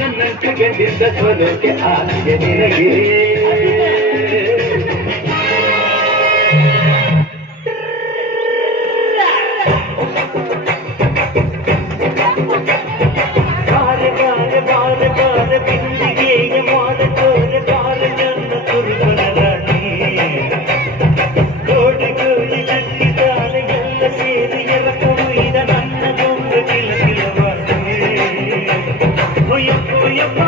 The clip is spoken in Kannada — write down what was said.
ನನ್ನ ಜಗದಿಂದ ಸ್ವರಕ್ಕೆ ಆಗಿದೆ ನಿನಗೆ ಬಾರೆ ಬಾರೆ ಬಾರೆ ಬಾರೆ ಬಿಂದಿಗೆಯ ಮಾದಕೋರ ಬಾರ ನನ್ನ ಕುರುಬನ ರಾಣಿ ಕೋಡಿ ಕೋಡಿ ನಟ್ಟಿದ್ದಾರೆ ಎಲ್ಲ ಸೇರಿ ಎರಕುಯ್ದ ನನ್ನ ಗೊಂಬ ಕಿಲ ಕಿಲವಾಣಿ ಹೊಯ್ಯಪ್ಪ